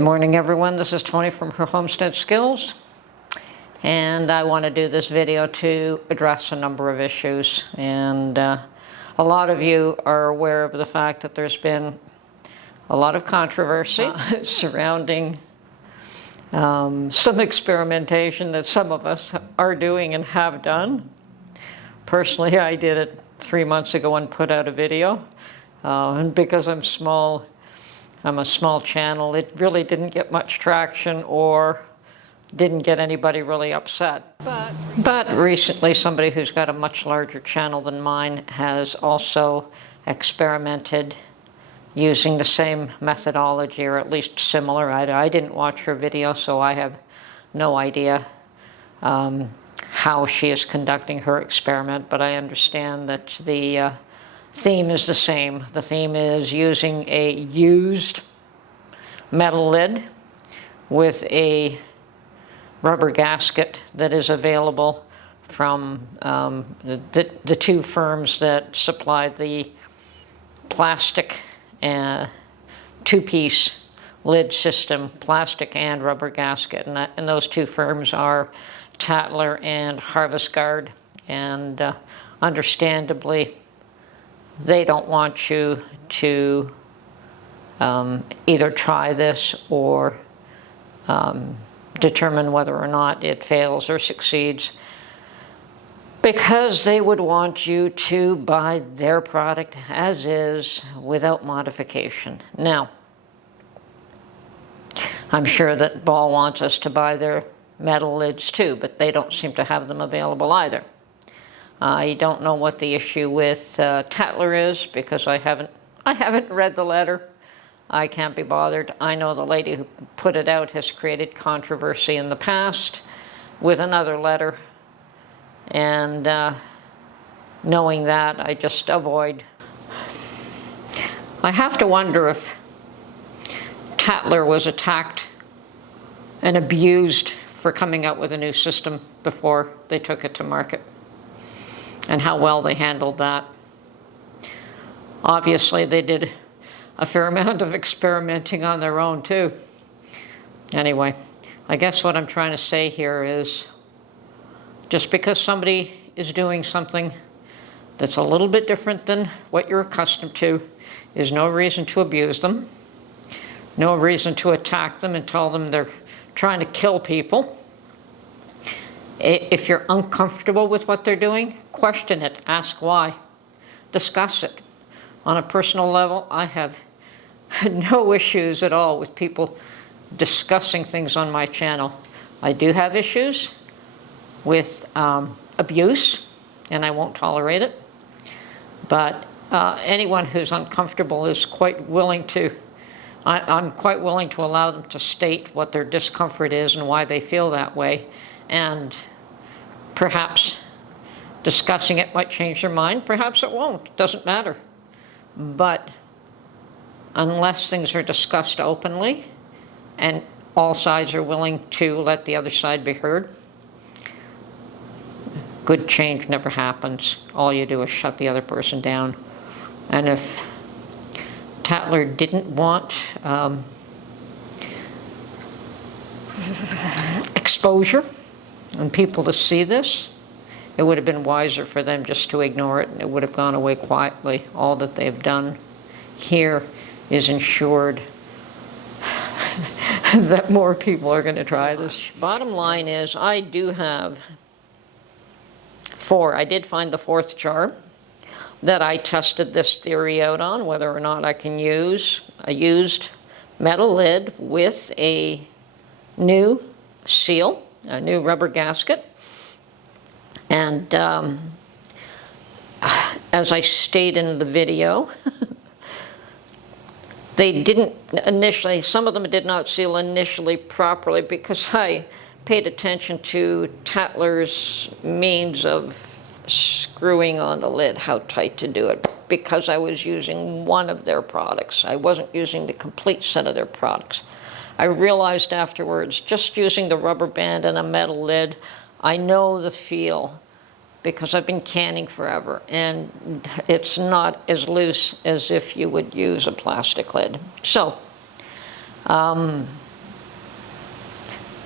morning, everyone. This is Tony from her Homestead Skills, and I want to do this video to address a number of issues. And a lot of you are aware of the fact that there's been a lot of controversy surrounding some experimentation that some of us are doing and have done. Personally, I did it 3 months ago and put out a video, and because I'm a small channel, it really didn't get much traction or didn't get anybody really upset. But recently, somebody who's got a much larger channel than mine has also experimented using the same methodology, or at least similar. I didn't watch her video, so I have no idea how she is conducting her experiment, but I understand that the theme is the same. The theme is using a used metal lid with a rubber gasket that is available from the two firms that supply the plastic two-piece lid system, plastic and rubber gasket, and those two firms are Tatler and Harvest Guard, and understandably they don't want you to either try this or determine whether or not it fails or succeeds, because they would want you to buy their product as is without modification. Now, I'm sure that Ball wants us to buy their metal lids too, but they don't seem to have them available either. I don't know what the issue with Tatler is, because I haven't read the letter. I can't be bothered. I know the lady who put it out has created controversy in the past with another letter, and knowing that, I just avoid. I have to wonder if Tatler was attacked and abused for coming out with a new system before they took it to market, and how well they handled that. Obviously, they did a fair amount of experimenting on their own too. Anyway, I guess what I'm trying to say here is, just because somebody is doing something that's a little bit different than what you're accustomed to is no reason to abuse them, no reason to attack them and tell them they're trying to kill people. If you're uncomfortable with what they're doing, question it, ask why, discuss it. On a personal level, I have no issues at all with people discussing things on my channel. I do have issues with abuse, and I won't tolerate it. But anyone who's uncomfortable is quite willing to, I'm quite willing to allow them to state what their discomfort is and why they feel that way. And perhaps discussing it might change their mind, perhaps it won't, it doesn't matter. But unless things are discussed openly and all sides are willing to let the other side be heard, good change never happens. All you do is shut the other person down. And if Tatler didn't want exposure and people to see this, it would have been wiser for them just to ignore it, and it would have gone away quietly. All that they've done here is ensured that more people are going to try this. Bottom line is, I do have I did find the fourth jar that I tested this theory out on, whether or not I can use a used metal lid with a new seal, a new rubber gasket. And as I stated in the video, they didn't initially, some of them did not seal initially properly, because I paid attention to Tatler's means of screwing on the lid, how tight to do it, because I was using one of their products. I wasn't using the complete set of their products. I realized afterwards, just using the rubber band and a metal lid, I know the feel, because I've been canning forever, and it's not as loose as if you would use a plastic lid. So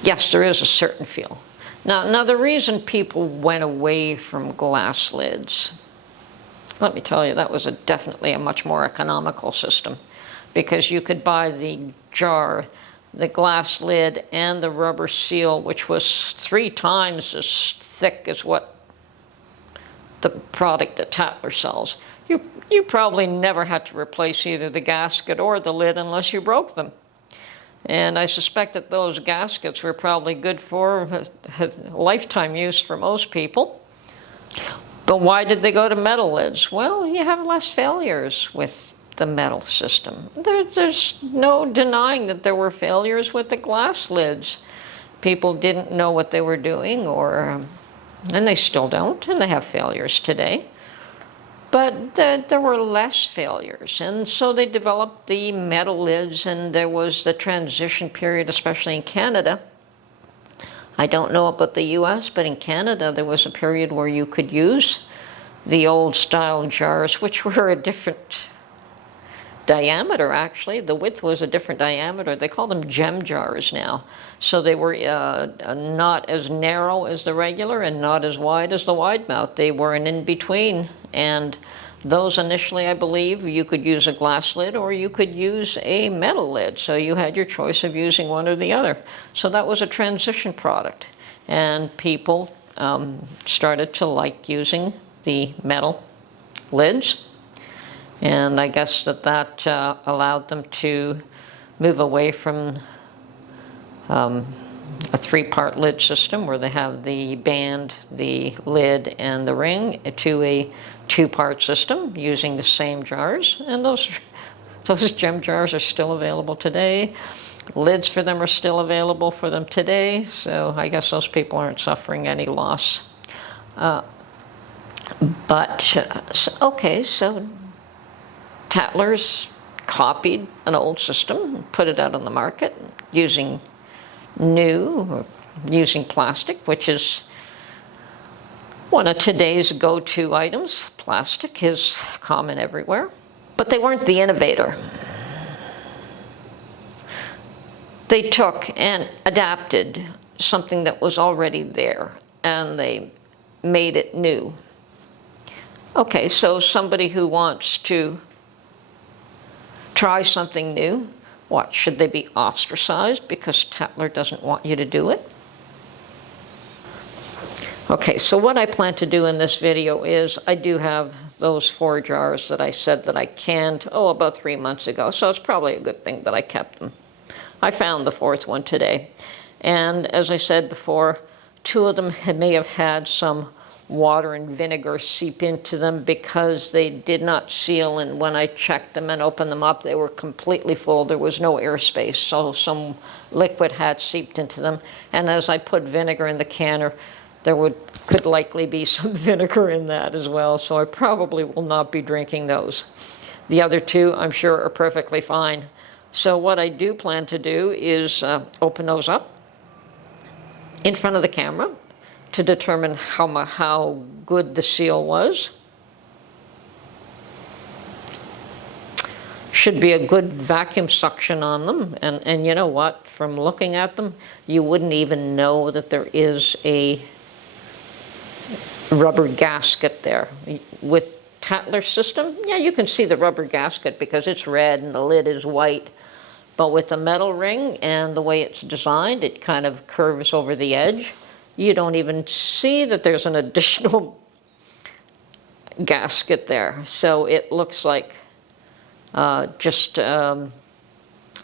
yes, there is a certain feel. Now the reason people went away from glass lids, let me tell you, that was definitely a much more economical system, because you could buy the jar, the glass lid, and the rubber seal, which was 3 times as thick as what the product that Tatler sells. You probably never had to replace either the gasket or the lid unless you broke them. And I suspect that those gaskets were probably good for lifetime use for most people. But why did they go to metal lids? Well, you have less failures with the metal system. There's no denying that there were failures with the glass lids. People didn't know what they were doing, and they still don't, and they have failures today. But there were less failures, and so they developed the metal lids, and there was the transition period, especially in Canada. I don't know about the US, but in Canada there was a period where you could use the old style jars, which were a different diameter, actually. The width was a different diameter. They call them gem jars now. So they were not as narrow as the regular and not as wide as the wide mouth. They were an in-between. And those initially, I believe, you could use a glass lid or you could use a metal lid. So you had your choice of using one or the other. So that was a transition product. And people started to like using the metal lids. And I guess that allowed them to move away from a 3-part lid system where they have the band, the lid, and the ring, to a 2-part system using the same jars. And those gem jars are still available today. Lids for them are still available for them today. So I guess those people aren't suffering any loss. Okay, so Tatler's copied an old system and put it out on the market using plastic, which is one of today's go-to items. Plastic is common everywhere. But they weren't the innovator. They took and adapted something that was already there, and they made it new. Okay, so somebody who wants to try something new, what, should they be ostracized because Tatler doesn't want you to do it? Okay, so what I plan to do in this video is I do have those 4 jars that I said that I canned, about 3 months ago, so it's probably a good thing that I kept them. I found the 4th one today. And as I said before, 2 of them may have had some water and vinegar seep into them because they did not seal, and when I checked them and opened them up, they were completely full. There was no airspace, so some liquid had seeped into them. And as I put vinegar in the canner, there could likely be some vinegar in that as well, so I probably will not be drinking those. The other 2, I'm sure, are perfectly fine. So what I do plan to do is open those up in front of the camera to determine how good the seal was. Should be a good vacuum suction on them, and you know what? From looking at them, you wouldn't even know that there is a rubber gasket there. With Tatler's system, yeah, you can see the rubber gasket because it's red and the lid is white. But with the metal ring and the way it's designed, it kind of curves over the edge. You don't even see that there's an additional gasket there. So it looks like just a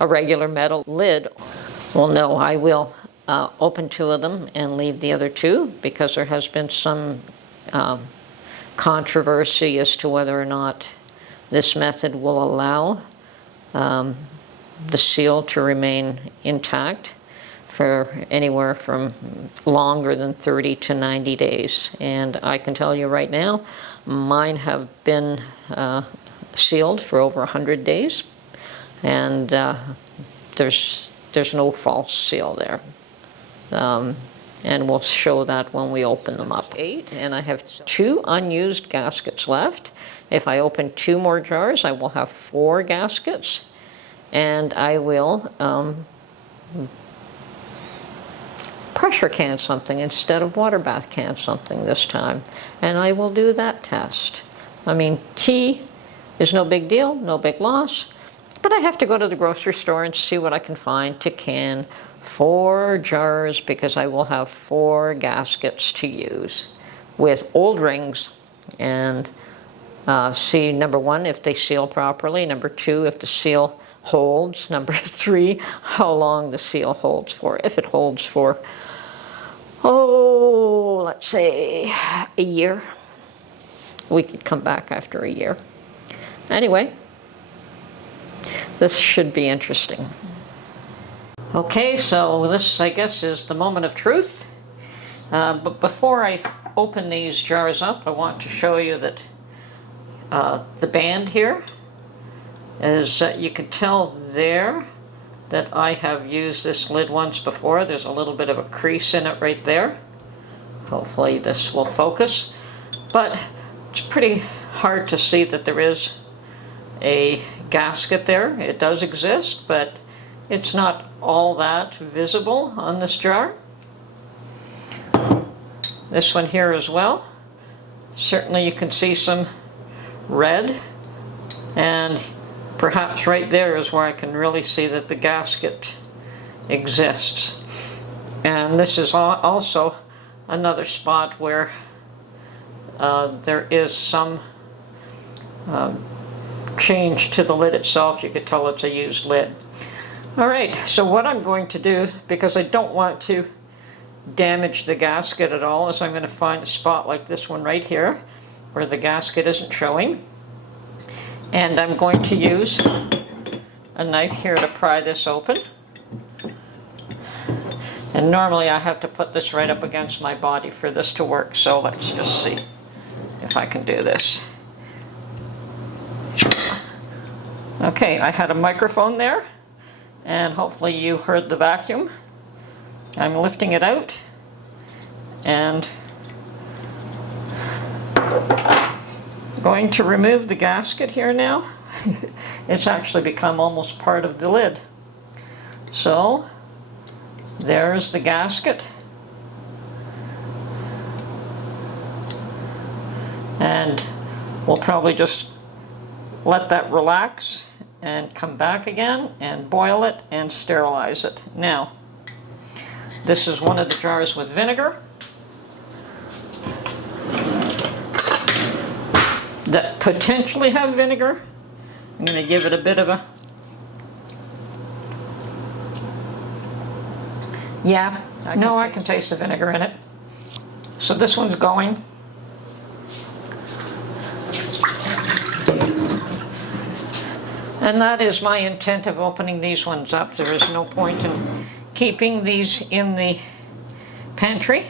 regular metal lid. Well, no, I will open 2 of them and leave the other 2 because there has been some controversy as to whether or not this method will allow the seal to remain intact for anywhere from longer than 30 to 90 days. And I can tell you right now, mine have been sealed for over 100 days. And there's no false seal there. And we'll show that when we open them up. 8, and I have 2 unused gaskets left. If I open 2 more jars, I will have 4 gaskets. And I will pressure can something instead of water bath can something this time. And I will do that test. I mean, tea is no big deal, no big loss, but I have to go to the grocery store and see what I can find to can 4 jars, because I will have 4 gaskets to use with old rings, and see, number 1, if they seal properly, number 2, if the seal holds, number 3, how long the seal holds for. If it holds for, oh, let's say a year, we could come back after a year. Anyway, this should be interesting. Okay, so this, I guess, is the moment of truth. But before I open these jars up, I want to show you that the band here is, you can tell there that I have used this lid once before. There's a little bit of a crease in it right there. Hopefully this will focus. But it's pretty hard to see that there is a gasket there. It does exist, but it's not all that visible on this jar. This one here as well. Certainly you can see some red, and perhaps right there is where I can really see that the gasket exists. And this is also another spot where there is some change to the lid itself. You could tell it's a used lid. Alright, so what I'm going to do, because I don't want to damage the gasket at all, is I'm going to find a spot like this one right here where the gasket isn't showing, and I'm going to use a knife here to pry this open. And normally I have to put this right up against my body for this to work, so let's just see if I can do this. Okay, I had a microphone there, and hopefully you heard the vacuum. I'm lifting it out, and going to remove the gasket here now. It's actually become almost part of the lid. So there's the gasket, and we'll probably just let that relax and come back again and boil it and sterilize it. Now, this is one of the jars with vinegar that potentially have vinegar. I'm going to give it a bit of a, yeah, I can taste the vinegar in it. So this one's going. And that is my intent of opening these ones up. There is no point in keeping these in the pantry.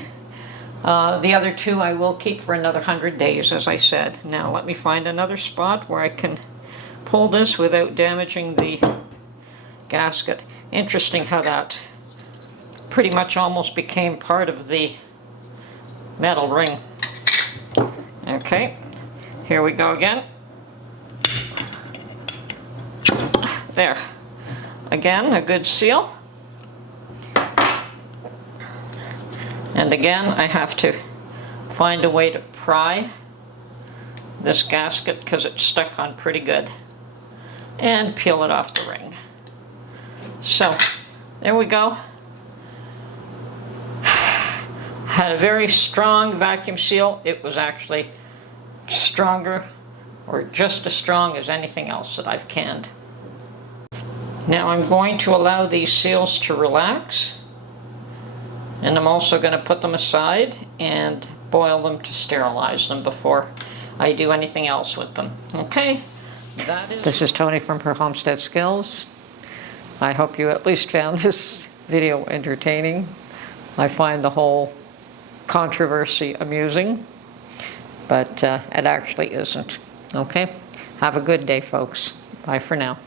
The other 2 I will keep for another 100 days, as I said. Now let me find another spot where I can pull this without damaging the gasket. Interesting how that pretty much almost became part of the metal ring. Okay, here we go again. There. Again, a good seal. And again, I have to find a way to pry this gasket because it's stuck on pretty good, and peel it off the ring. So, there we go. Had a very strong vacuum seal. It was actually stronger, or just as strong as anything else that I've canned. Now I'm going to allow these seals to relax, and I'm also going to put them aside and boil them to sterilize them before I do anything else with them. Okay, this is Tony from Her Homestead Skills. I hope you at least found this video entertaining. I find the whole controversy amusing, but it actually isn't. Okay, have a good day, folks. Bye for now.